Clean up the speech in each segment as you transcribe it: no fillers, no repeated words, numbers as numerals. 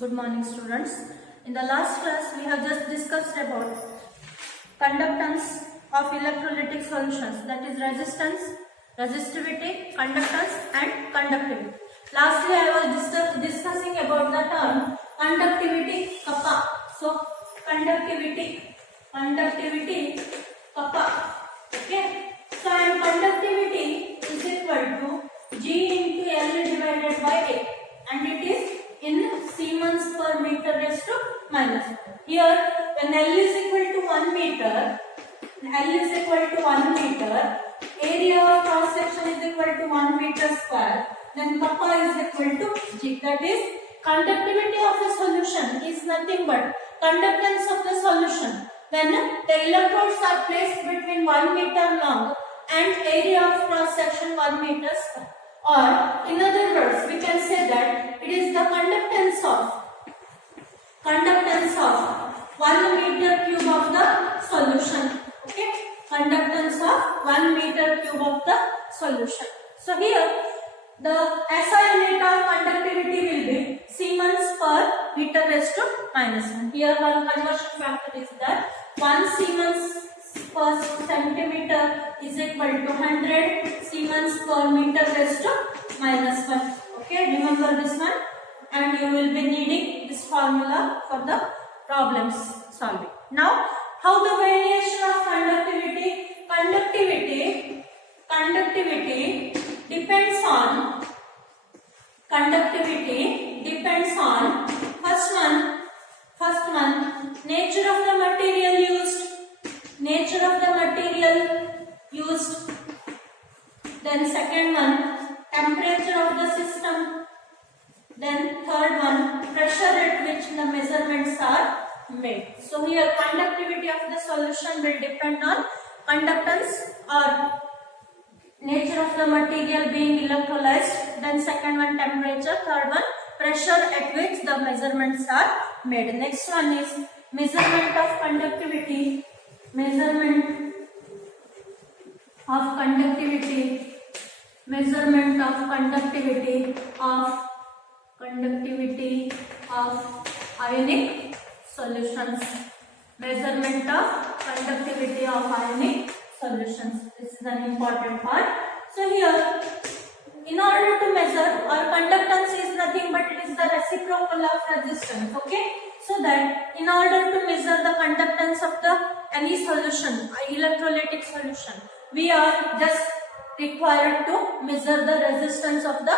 Good morning, students. In the last class, we have just discussed about conductance of electrolytic solutions, that is resistance, resistivity, conductance and conductivity. Lastly, I was discussing about the term conductivity kappa. So, conductivity kappa. Okay. So, and conductivity is equal to G into L divided by A, and it is in Siemens per meter raised to minus 1. Here, when L is equal to 1 meter, area of cross section is equal to 1 meter square, then kappa is equal to G. That is, conductivity of a solution is nothing but conductance of the solution when the electrodes are placed between 1 meter long and area of cross section 1 meter square. Or in other words, we can say that it is the conductance of 1 meter cube of the solution. Okay, conductance of 1 meter cube of the solution. So here the SI unit of conductivity will be Siemens per meter raised to minus 1. Here one conversion factor is that 1 Siemens per centimeter is equal to 100 Siemens per meter raised to minus 1. Okay, remember this one, and you will be needing this formula for the problems solving. Now, how the variation of conductivity depends on first one nature of the material used, then second one temperature of the system, then third one pressure at which the measurements are made. So here conductivity of the solution will depend on conductance or nature of the material being electrolyzed, then second one temperature, third one pressure at which the measurements are made. Next one is measurement of conductivity of ionic solutions. This is an important part. So here, in order to measure, our conductance is nothing but it is the reciprocal of resistance. Okay, so that in order to measure the conductance of any solution, electrolytic solution, we are just required to measure the resistance of the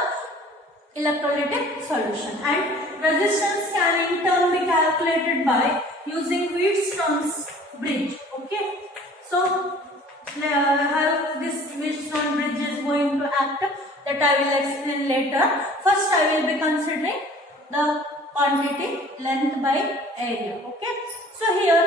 electrolytic solution, and resistance can in turn be calculated by using Wheatstone's bridge. Okay, so how this Wheatstone bridge is going to act, that I will explain later. First I will be considering the quantity length by area. Okay, so here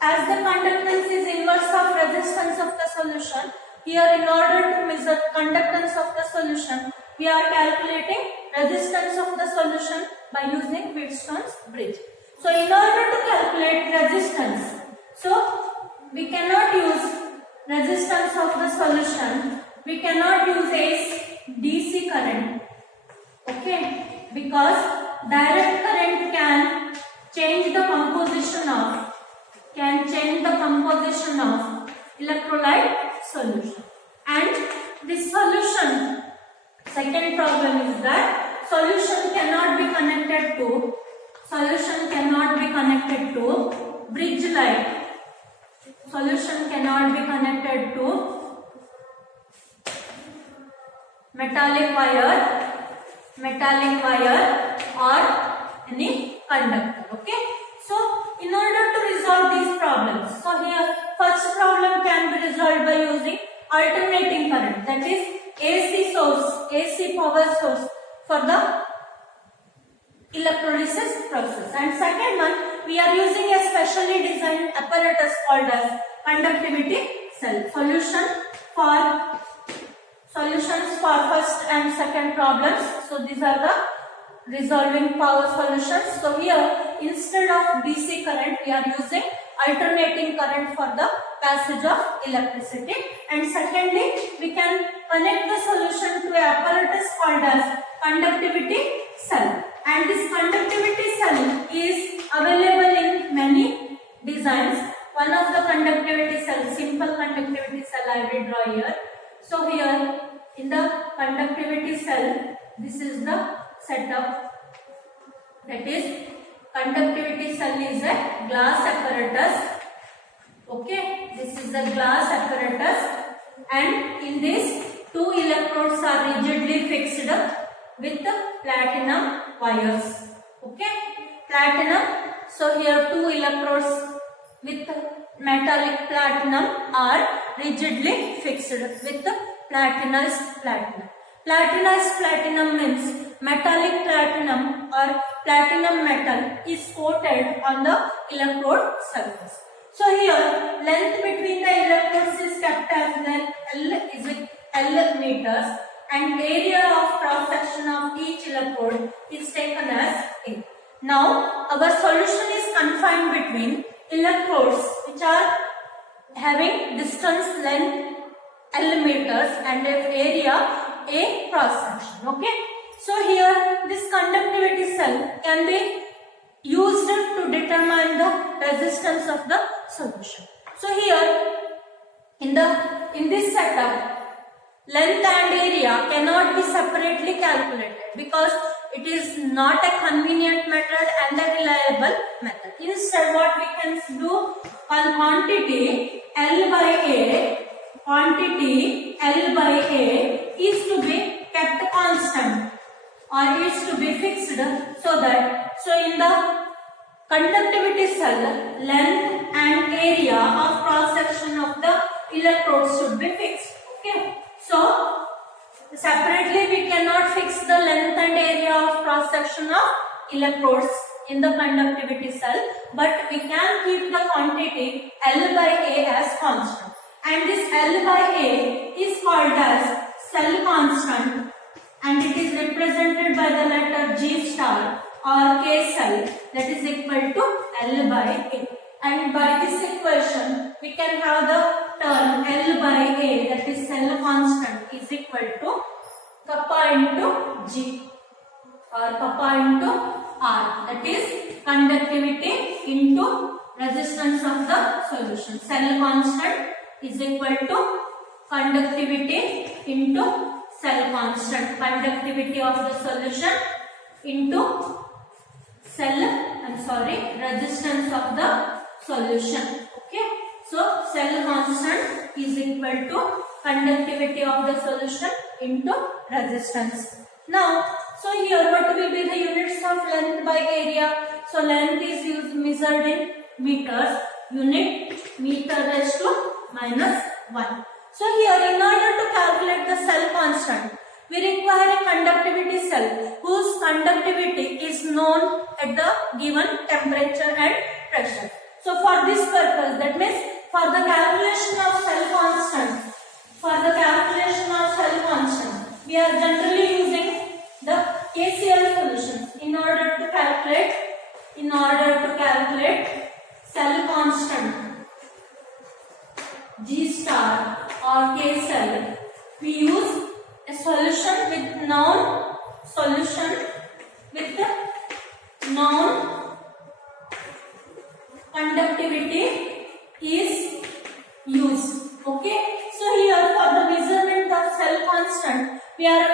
as the conductance is inverse of resistance of the solution, here in order to measure conductance of the solution, we are calculating resistance of the solution by using Wheatstone's bridge. So in order to calculate resistance, so we cannot use resistance of the solution, we cannot use DC current. Okay, because direct current can change the composition of electrolyte solution. And this solution, second problem is that solution cannot be connected to bridge light. Solution cannot be connected to metallic wire or any conductor. Okay, so in order to resolve these problems, so here first problem can be resolved by using alternating current, that is AC power source for the electrolysis process. And second one, we are using a specially designed apparatus called as conductivity cell. Solutions for first and second problems. So these are the resolving power solutions. So here instead of DC current, we are using alternating current for the passage of electricity. And secondly, we can connect the solution to a apparatus called as conductivity cell. And this conductivity setup, that is conductivity cell is a glass apparatus. Okay, this is the glass apparatus, and in this two electrodes are rigidly fixed with platinum wires. Okay, platinum. So here two electrodes with metallic platinum are rigidly fixed with platinized platinum. Platinized platinum means metallic platinum or platinum metal is coated on the electrode surface. So here length between the electrodes is kept as L is L meters, and area of cross section of each electrode is taken as A. Now our solution is confined between electrodes which are having distance length L meters and area A cross section. Okay. So here this conductivity cell can be used to determine the resistance of the solution. So here in this setup, length and area cannot be separately calculated because it is not a convenient method and a reliable method. Instead, what we can do, quantity L by A is to be kept constant or is to be fixed, so in the conductivity cell, length and area of cross section of the electrodes should be fixed. Okay, so separately we cannot fix the length and area of cross section of electrodes in the conductivity cell, but we can keep the quantity L by A as constant, and this L by A is called as cell constant, and it is represented by the letter G star or K cell, that is equal to L by A. And by this equation we can have the term L by A, that is cell constant, is equal to kappa into G or kappa into R, that is conductivity into resistance of the solution. Cell constant is equal to conductivity into cell constant, conductivity of the solution into resistance of the solution. Okay, so cell constant is equal to conductivity of the solution into resistance. Now, so here what will be the units of length by area? So length is measured in meters, unit meter raised to -1. So here, in order to calculate the cell constant, we require a conductivity cell whose conductivity is known at the given temperature and pressure. So for this purpose, that means for the calculation of cell constant, we are generally using the KCl solutions in order to calculate cell constant G star or K cell. We use a solution with known conductivity is used. Okay, so here for the measurement of cell constant, we are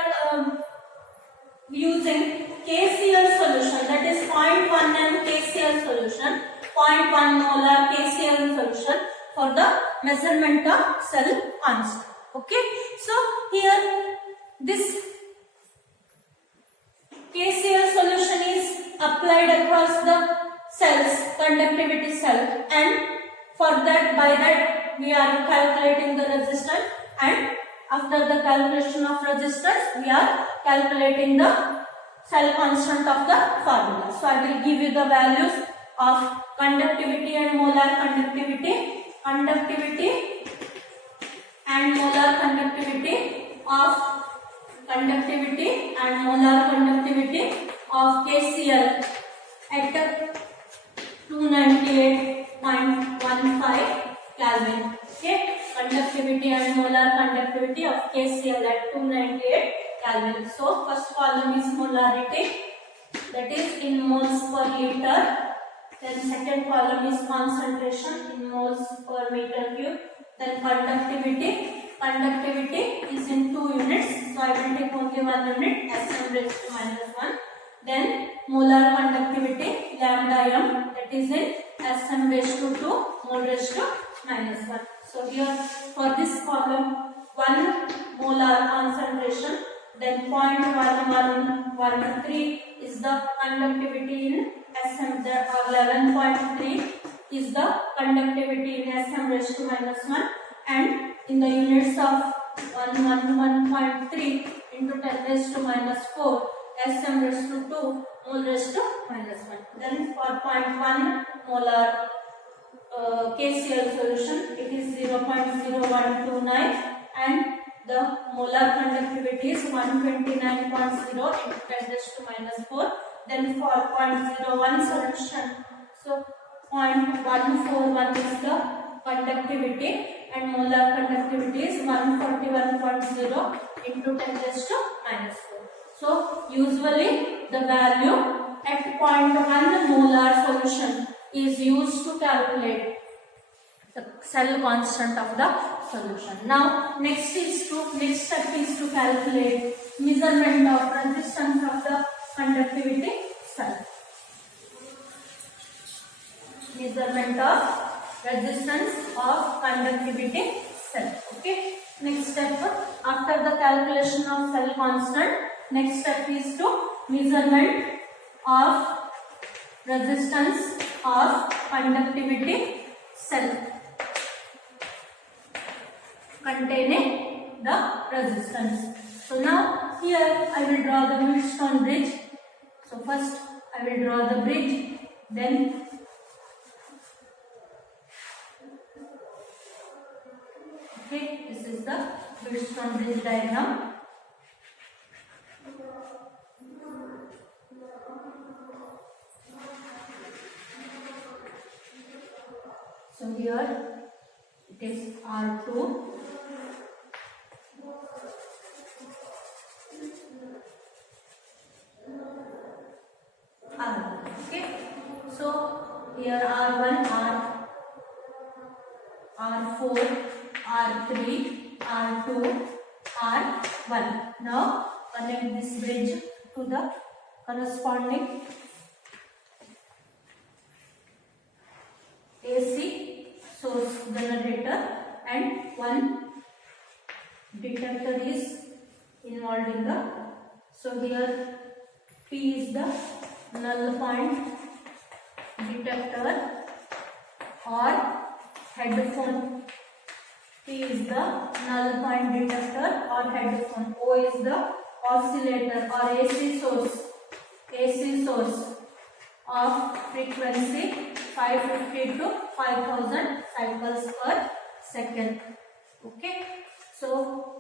using KCl solution, that is 0.1 m KCl solution, 0.1 molar KCl solution for the measurement of cell constant. Okay, so here this KCl solution is applied across the cells, conductivity cell, and by that we are calculating the resistance, and after the calculation of resistance we are calculating the cell constant of the formula. So I will give you the values of conductivity and molar conductivity and molar conductivity of KCl at 298.15 Kelvin. Okay, conductivity and molar conductivity of KCl at 298 Kelvin. So first column is molarity, that is in moles per liter. Then second column is concentration in moles per meter cube. Then conductivity is in 2 units. So I will take only 1 unit, SN raised to -1. then molar conductivity lambda m, that is in Sm raised to 2 mole raised to minus 1. So here for this problem 1 molar concentration, then 0.1113 is the conductivity in Sm, there or 11.3 is the conductivity in Sm raised to minus 1, and in the units of 111.3 into 10 raised to minus 4 Sm raised to 2 mole raised to minus 1. Then for 0.1 molar KCl solution, it is 0.0129 and the molar conductivity is 129.0 into 10 raised to minus 4. Then for 0.01 solution, so 0.141 is the conductivity and molar conductivity is 141.0 into 10 raised to minus 4. So usually the value at 0.1 molar solution is used to calculate the cell constant of the solution. Now next step is to calculate measurement of resistance of the conductivity cell. Measurement of resistance of conductivity cell. Okay. Next step, after the calculation of cell constant, next step is to measurement of resistance of conductivity cell containing the resistance. So now here I will draw the Wheatstone bridge. So first I will draw the bridge, then okay, this is the Wheatstone bridge diagram. So here it is R2, R1. Okay. So here R1, R4, R3, R2, R1. Now connect this bridge to the corresponding AC source generator, and one detector is involved in the. So here P is the null point detector or headphone. P is the null point detector or headphone. O is the oscillator or AC source of frequency 550 to 5000 cycles per second. Okay. So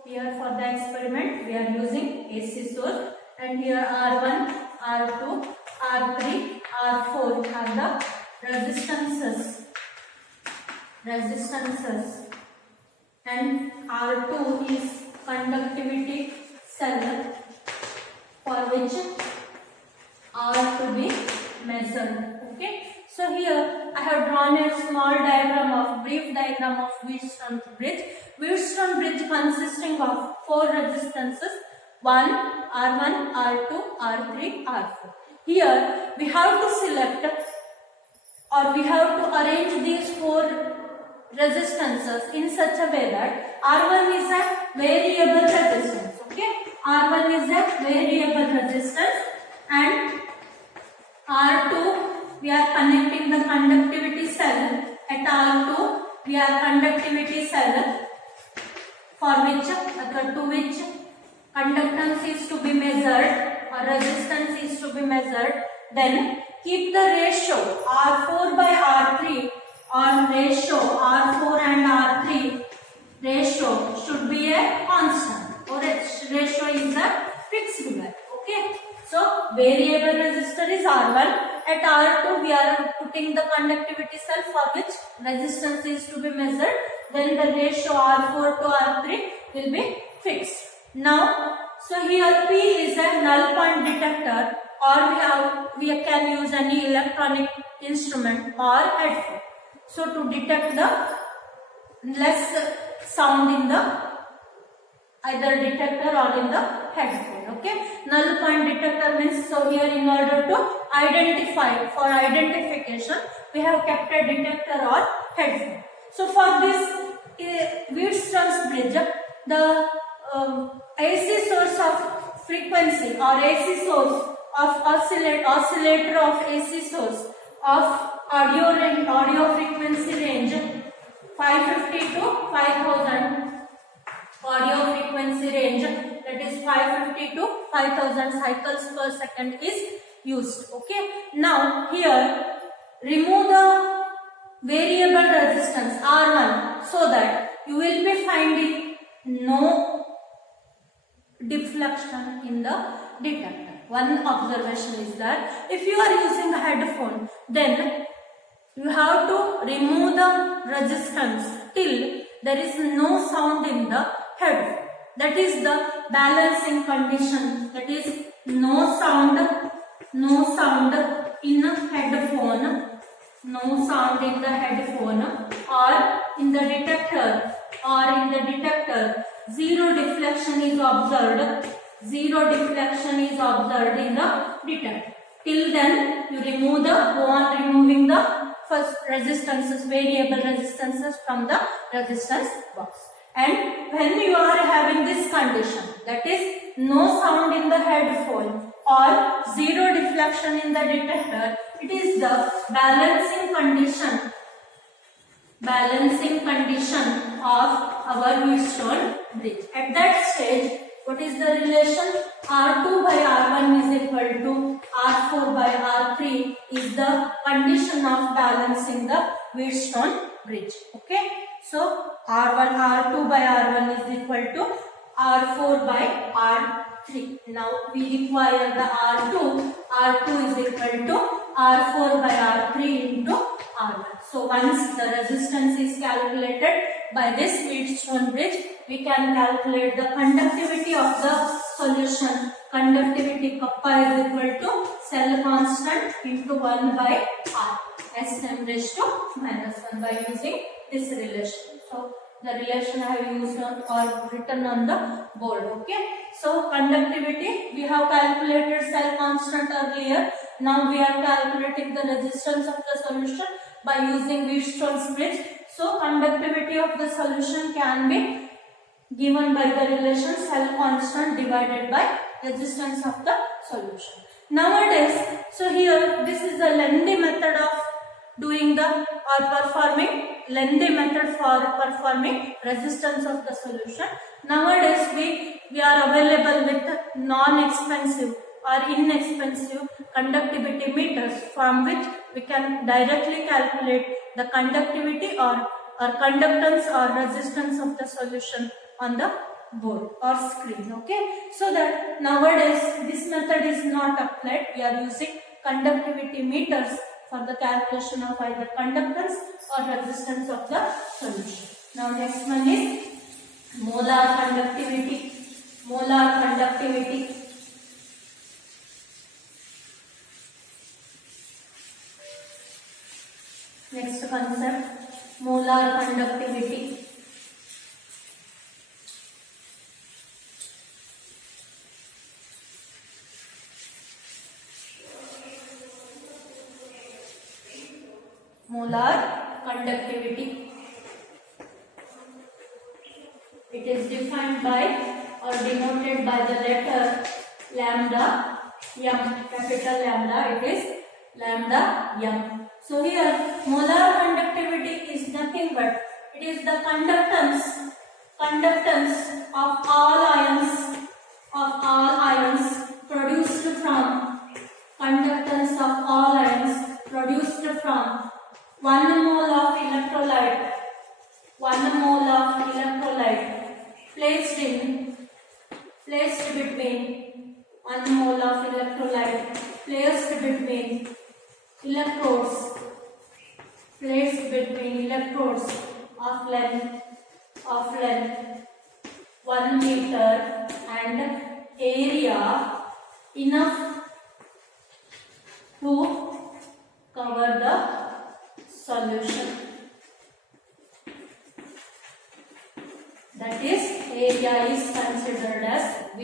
here for the experiment we are using AC source, and here R1, R2, R3, R4 are the resistances, and R2 is conductivity cell for which R to be measured. Okay. So here I have drawn a small diagram of brief diagram of Wheatstone bridge. Wheatstone bridge consisting of 4 resistances, 1, R1, R2, R3, R4. Here we have to select or we have to arrange these 4 resistances in such a way that R1 is a variable resistance. Okay, R1 is a variable resistance, and R2 we are connecting the conductivity cell. At R2 we are conductivity cell for which to which conductance is to be measured or resistance is to be measured. Then keep the ratio R4 by R3 or ratio R4 and R3 ratio should be a constant, or ratio is a fixed figure. Okay. So variable resistor is R1. At R2 we are putting the conductivity cell for which resistance is to be measured. Then the ratio R4 to R3 will be fixed. Now, so here P is a null point detector, or we can use any electronic instrument or headphone. So to detect the less sound in the either detector or in the headphone. Okay, null point detector means So here in order to identify, for identification, we have kept a detector or headphone. So for this Wheatstone's bridge, the AC source of frequency or AC source of oscillator of AC source of audio frequency range 550 to 5000 audio frequency range, that is 550 to 5000 cycles per second is used. Okay. Now here remove the variable resistance R1 so that you will be finding no deflection in the detector. One observation is that if you are using a headphone, then you have to remove the resistance till there is no sound in the headphone. That is the balancing condition. That is no sound in the headphone, no sound in the headphone, or in the detector, zero deflection is observed. Zero deflection is observed in the detector. Till then, you remove go on removing the first resistances, variable resistances from the resistance box. And when you are having this condition, that is no sound in the headphone or zero deflection in the detector, it is the balancing condition of our Wheatstone bridge. At that stage, what is the relation? R2 by R1 is equal to R4 by R3 is the condition of balancing the Wheatstone bridge. Okay. So R2 by R1 is equal to R4 by R3. Now we require the R2. R2 is equal to R4 by R3 into R1. So once the resistance is calculated by this Wheatstone bridge, we can calculate the conductivity of the solution. Conductivity kappa is equal to cell constant into 1 by R, Sm raised to minus 1 by using this relation. So the relation I have used or written on the board. Okay. So conductivity, we have calculated cell constant earlier. Now we are calculating the resistance of the solution by using Wheatstone's bridge. So conductivity of the solution can be given by the relation cell constant divided by resistance of the solution. Nowadays, so here this is a lengthy method of doing the or performing resistance of the solution. Nowadays we are available with non-expensive or inexpensive conductivity meters from which we can directly calculate the conductivity or conductance or resistance of the solution on the board or screen. Okay. So that nowadays this method is not applied. We are using conductivity meters for the calculation of either conductance or resistance of the solution. Now next one is molar conductivity. Molar conductivity. Next concept, molar conductivity. Molar conductivity. It is defined by or denoted by the letter lambda m, capital lambda, it is lambda m. So here molar conductivity is nothing but it is the conductance of all ions produced from conductance of all ions produced from 1 mole of electrolyte placed between 1 mole of electrolyte placed between electrodes of length 1 meter and area enough to cover the solution. That is, area is considered as V.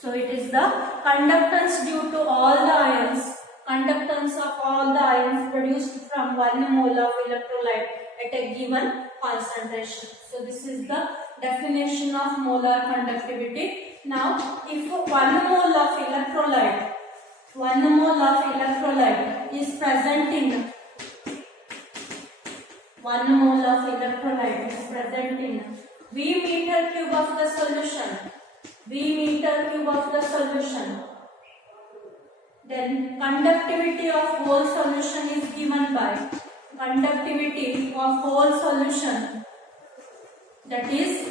So it is the conductance due to 1 mole of electrolyte at a given concentration. So this is the definition of molar conductivity. Now, if 1 mole of electrolyte is present in 1 mole of electrolyte is present in V meter cube of the solution, then conductivity of whole solution is given by conductivity of whole solution, that is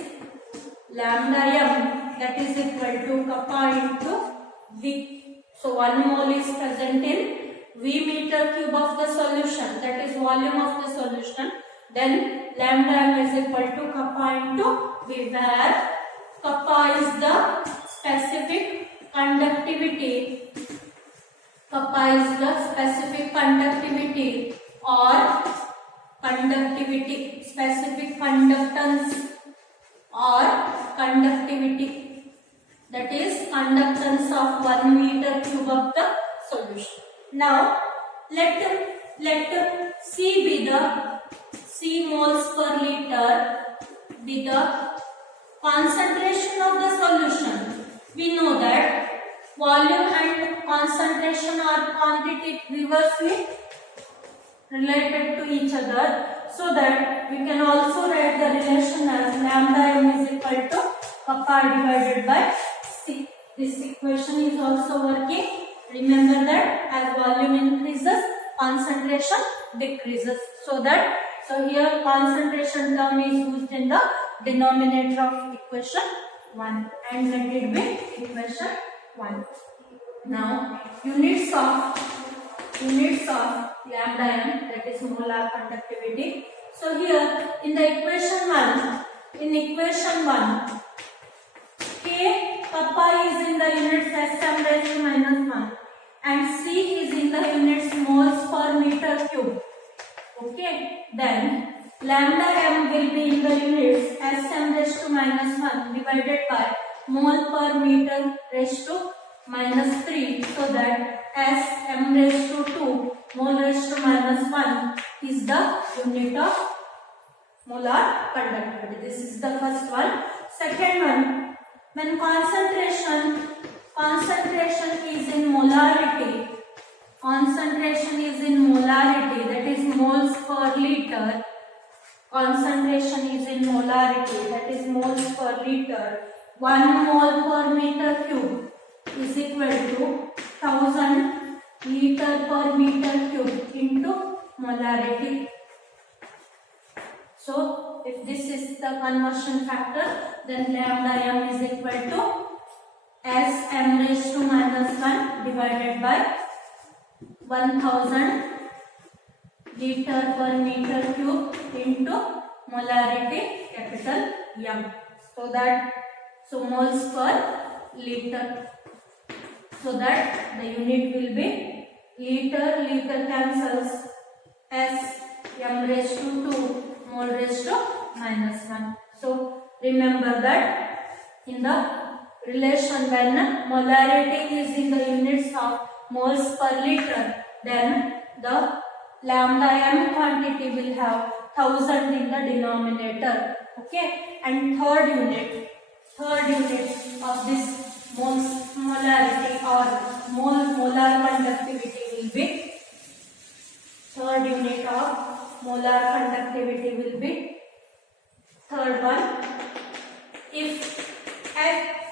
lambda m, that is equal to kappa into V. So 1 mole is present in V meter cube of the solution, that is volume of the solution. Then lambda m is equal to kappa into V, where kappa is the specific conductivity. Kappa is the specific conductivity or specific conductance or conductivity, that is conductance of 1 meter cube of the solution. Now let C be the C moles per liter be the concentration of the solution. We know that volume and concentration are reversely related to each other, so that we can also write the relation as lambda m is equal to kappa divided by C. This equation is also working. Remember that as volume increases, concentration decreases. So here concentration term is used in the denominator of equation 1, and let it be equation 1. Now units of lambda m, that is molar conductivity. So here in the equation 1, K kappa is in the units Sm raised to minus 1 and C is in the units moles per meter cube. Okay, then lambda m will be in the units Sm raised to minus 1 divided by mole per meter raised to minus 3, so that Sm raised to 2 mole raised to minus 1 is the unit of molar conductivity. This is the first one. Second one, when concentration is in molarity, that is moles per liter. Concentration is in molarity, that is moles per liter. 1 mole per meter cube is equal to 1000 liter per meter cube into molarity. So if this is the conversion factor, then lambda m is equal to Sm raised to minus 1 divided by 1000 liter per meter cube into molarity capital M. So moles per liter. So that the unit will be liter cancels, Sm raised to 2 mole raised to minus 1. So remember that in the relation when molarity is in the units of moles per liter, then the lambda m quantity will have 1000 in the denominator. Okay, and third unit of this molarity or molar conductivity will be, third unit of molar conductivity will be, third one, if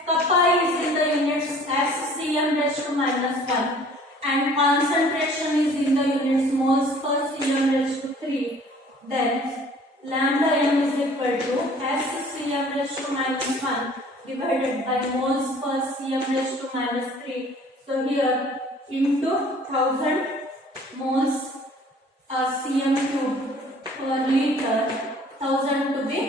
kappa is in the units Scm raised to minus 1 and concentration is in the units moles per Cm raised to 3, then lambda m is equal to Scm raised to minus 1 divided by moles per Cm raised to minus 3. So here into 1000 moles Cm cube per liter, 1000 to be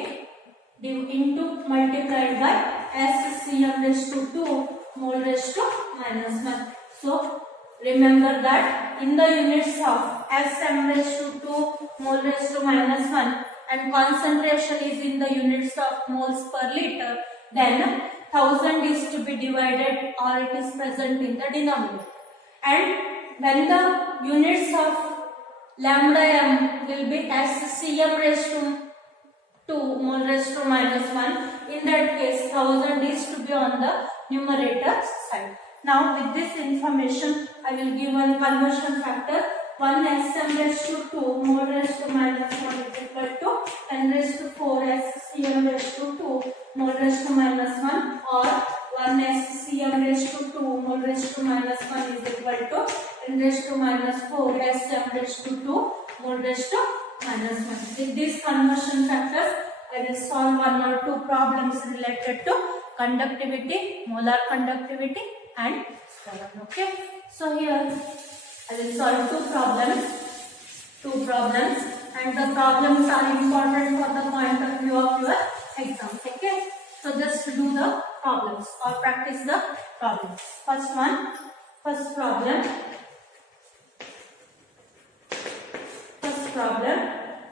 into multiplied by Scm raised to 2 mole raised to minus 1. So remember that in the units of Sm raised to 2 mole raised to minus 1 and concentration is in the units of moles per liter, then 1000 is to be divided or it is present in the denominator. And when the units of lambda m will be SCm raised to 2 mole raised to minus 1. In that case, 1000 is to be on the numerator side. Now with this information, I will give one conversion factor. 1 Sm raised to 2 mole raised to minus 1 is equal to 10 raised to 4 SCm raised to 2 mole raised to minus 1, or 1 SCm raised to 2 mole raised to minus 1 is equal to 10 raised to minus 4 Sm raised to 2 mole raised to minus 1. With these conversion factors, I will solve one or two problems related to conductivity, molar conductivity and scalar. Okay. So here I will solve two problems, and the problems are important for the point of view of your exam. Okay. So just do the problems or practice the problems. First problem.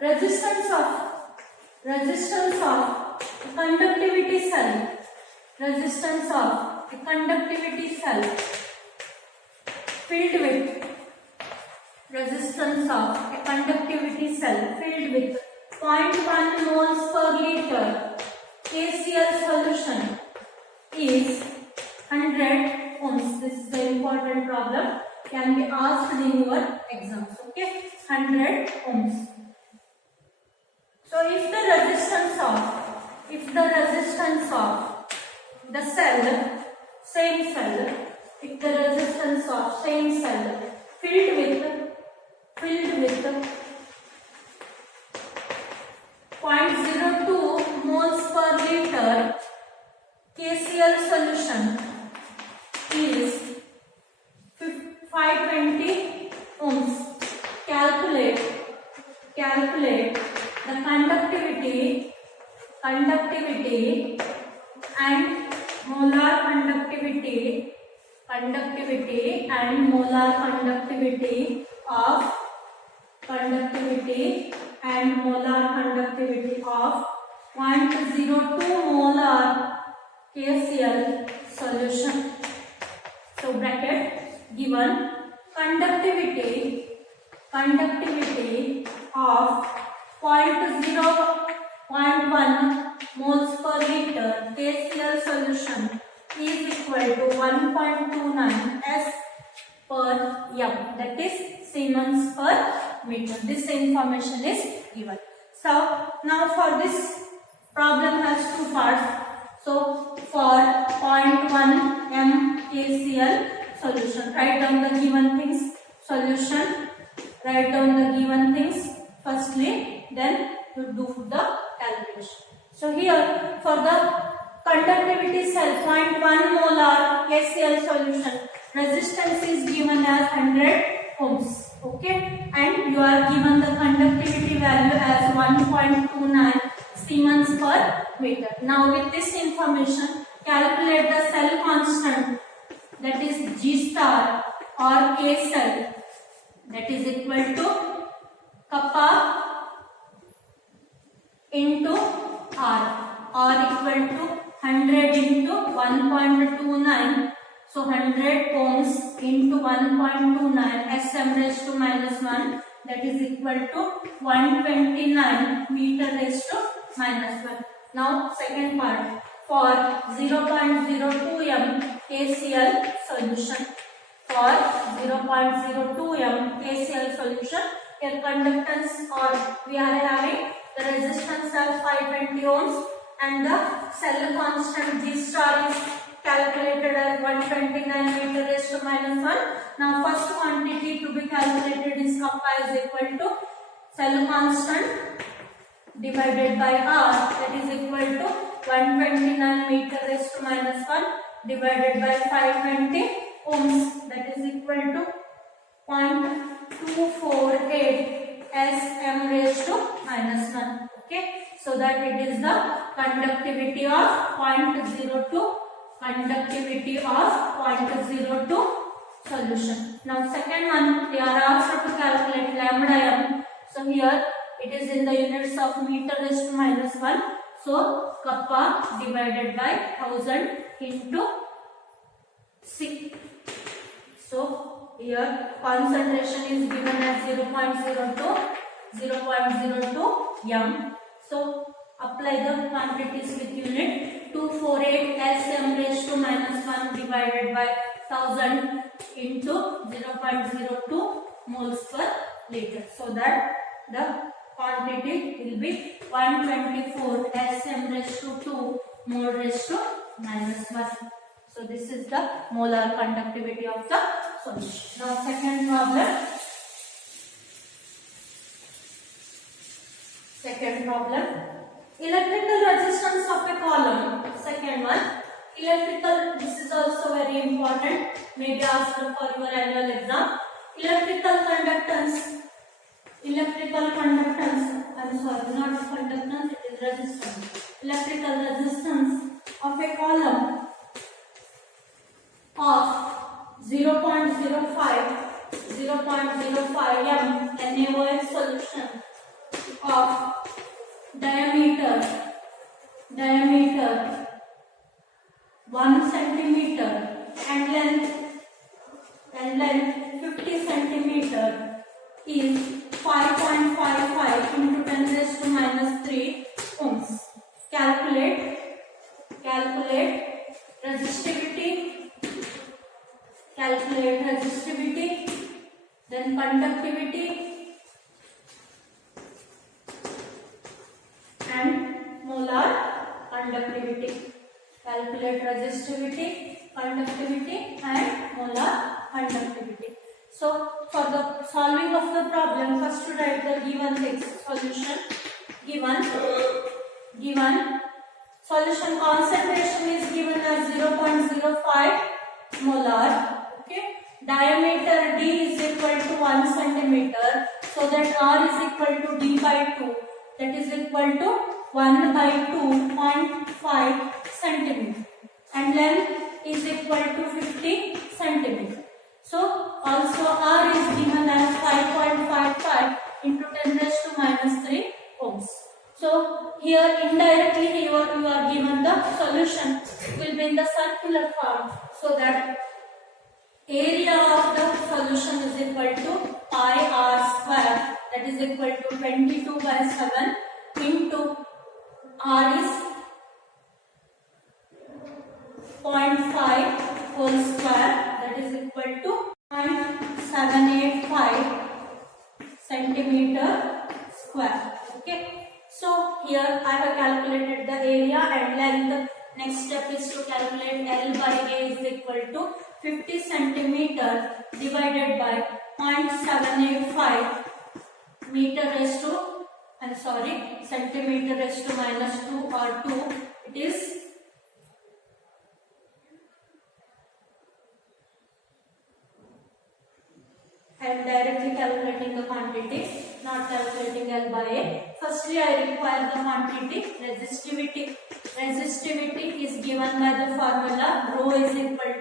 Resistance of conductivity cell. Resistance of a conductivity cell filled with resistance of a conductivity cell filled with 0.1 moles per liter KCl solution is 100 ohms. This is the important problem, can be asked in your exams. Okay, 100 ohms. So if the resistance of the cell, same cell, if the resistance of same cell filled with 0.02 moles per liter KCl solution is 520 ohms, calculate the conductivity and molar conductivity of 0.02 molar KCl solution. So bracket given conductivity of 0.1 moles per liter KCl solution is equal to 1.29 S per m, that is Siemens per meter. This information is given. So now for this problem has two parts. So for 0.1 m KCl solution, write down the given things. Solution, write down the given things firstly, then you do the calculation. So here for the conductivity cell 0.1 molar KCl solution, resistance is given as 100 ohms. Okay, and you are given the conductivity value as 1.29 Siemens per meter. Now with this information, calculate the cell constant, that is G star or K cell, that is equal to kappa into R, or equal to 100 into 1.29. So 100 ohms into 1.29 Sm raised to minus 1, that is equal to 129 meter raised to minus 1. Now second part, for 0.02 m KCl solution. For 0.02 m KCl solution, here conductance, or we are having the resistance as 520 ohms and the cell constant G star is calculated as 129 meter raised to minus 1. Now first quantity to be calculated is kappa is equal to cell constant divided by R, that is equal to 129 meter raised to minus 1 divided by 520 ohms, that is equal to 0.248 Sm raised to minus 1. Okay, so that it is the conductivity of 0.02 solution. Now second one, we are asked to calculate lambda m. So here it is in the units of meter raised to minus 1. So kappa divided by 1000 into 6. So Here concentration is given as 0.02 m. So apply the quantities with unit. 248 Sm raised to minus 1 divided by 1000 into 0.02 moles per liter. So that the quantity will be 124 Sm raised to 2 mole raised to minus 1. So this is the molar conductivity of the solution. Now second problem. Electrical resistance of a column. Second one. Electrical, this is also very important. Maybe asked for your annual exam. Electrical conductance. I'm sorry, not conductance, it is resistance. Electrical resistance of a column of 0.05 m NaOH solution of diameter 1 centimeter and length 50 centimeter is 5.55 into 10 raised to minus 3 ohms. Calculate resistivity, then conductivity and molar conductivity. Calculate resistivity, conductivity and molar conductivity. So for the solving of the problem, first to write the given things. Solution given solution concentration is given as 0.05 molar. Okay. Diameter D is equal to 1 centimeter. So that R is equal to D by 2. That is equal to 1 by 2.5 centimeter. And length is equal to 50 centimeter. So also R is given as 5.55 into 10 raised to minus 3 ohms. So here indirectly you are given the solution will be in the circular form, so that area of the solution is equal to pi r square, that is equal to 22 by 7 into R is 0.5 whole square, that is equal to 0.785 centimeter square. Okay. So here I have calculated the area and length. Next step is to calculate L by A is equal to 50 centimeter divided by 0.785 centimeter raised to minus 2 or 2. It is I am directly calculating the quantity, not calculating L by A. Firstly, I require the quantity. Resistivity. Resistivity is given by the formula rho is equal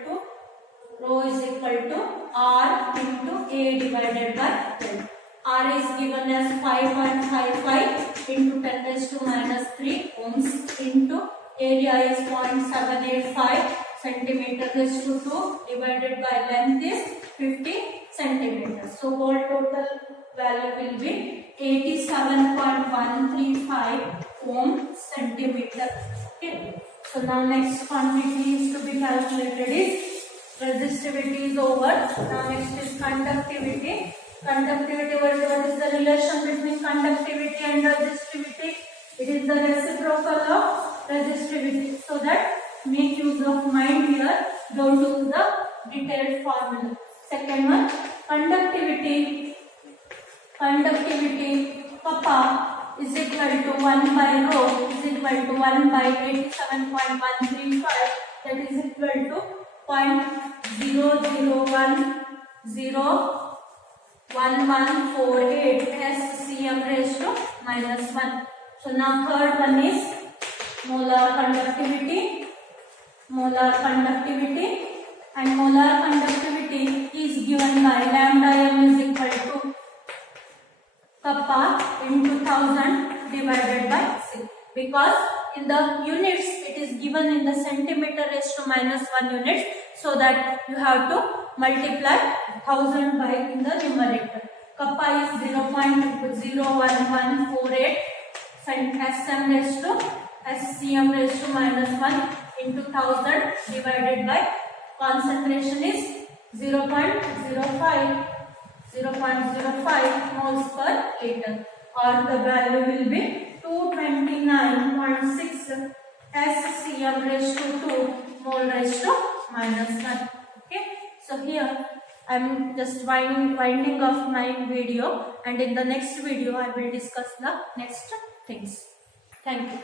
to R into A divided by L. R is given as 5.55 into 10 raised to minus 3 ohms into area is 0.785 centimeter raised to 2 divided by length is 50 centimeters. So whole total value will be 87.135 ohm centimeter. Okay. So now next quantity is to be calculated is resistivity is over. Now next is conductivity. Conductivity, what is the relation between conductivity and resistivity? It is the reciprocal of resistivity. So that make use of mind here. Don't use the detailed formula. Second one, conductivity. Conductivity kappa is equal to 1 by rho is equal to 1 by 87.135. That is equal to 0.00101148 SCM raised to minus 1. So now third one is molar conductivity. Molar conductivity and molar conductivity is given by lambda m is equal to kappa into 1000 divided by 6. Because in the units it is given in the centimeter raised to minus 1 units, so that you have to multiply 1000 by in the numerator. Kappa is 0.01148 SCM raised to minus 1 into 1000 divided by concentration is 0.05 moles per liter, or the value will be 229.6 SCM raised to 2 mole raised to minus 1. Okay, so here I am just winding off my video, and in the next video I will discuss the next things. Thank you.